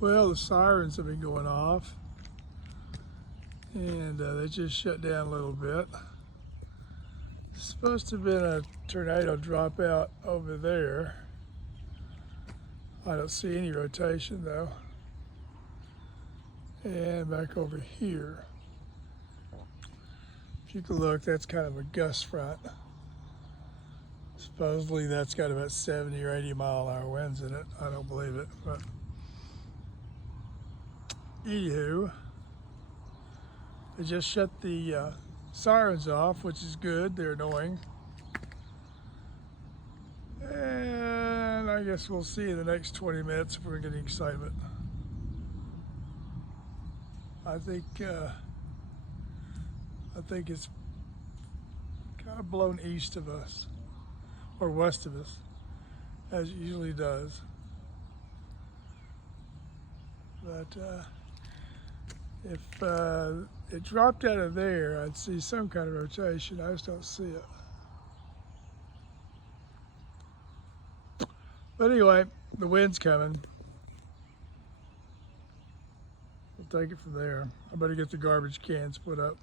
Well, the sirens have been going off, and they just shut down a little bit. It's supposed to have been a tornado dropout over there. I don't see any rotation though. And back over here, if you can look, that's kind of a gust front. Supposedly that's got about 70 or 80 mile-an-hour winds in it. I don't believe it, but anywho, they just shut the sirens off, which is good. They're annoying. And I guess we'll see in the next 20 minutes if we're getting excitement. I think it's kind of blown east of us or west of us, as it usually does. But if it dropped out of there, I'd see some kind of rotation. I just don't see it. But anyway, the wind's coming. We'll take it from there. I better get the garbage cans put up.